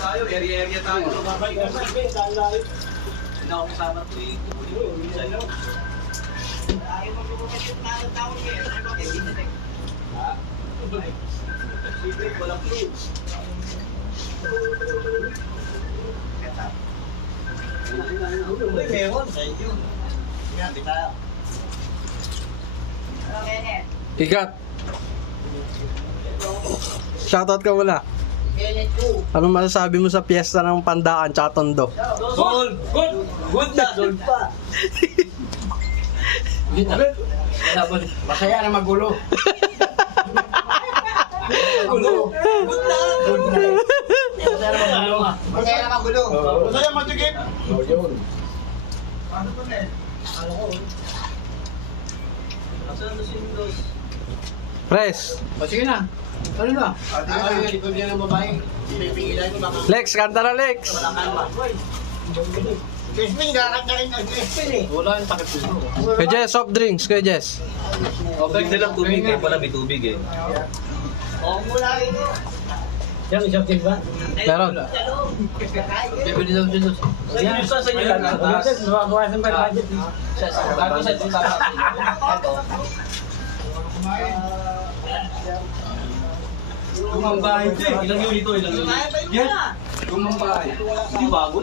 Tayo, area tayo. Hindi ako kasama ito eh. Ayaw magpupunta yung tao niya. Ano ba kayo dito? Secret, walang clue. Uy, meron. Thank you. Yan, di tayo. Ikat. Shoutout ka muna. Ano masasabi mo sa piyesta ng Pandaan tsaka Tondo? Gold! Good! Good na! Gold pa! Masaya na magulo. Gulo! Good na! Good night. Masaya na magulo! Masaya matigip. Oh, yun. Ano to na eh? Ano ko? Nasaan na si Windows? Pres. O sige na. Ano na? Ano yung likod niya ng babae? Pipingilan ko baka. Lex, kanta na Lex. Wala kalma. Crispin, gakat na rin ang Crispin eh. Wala yung takip dito. Kuya Jess, soft drinks, Kuya Jess. Okay, nilang tubig eh. Pala may tubig eh. Oo, mula rin eh. Yan, isang tig ba? Meron. Bibili daw dito. Yan, sa inyo lang ang taas. Babawasan ba yung budget? Bago sa itong taas. Lumang bahay ito eh. Ilang unit ito? Ilang unit? Yan. Lumang bahay. Hindi bago.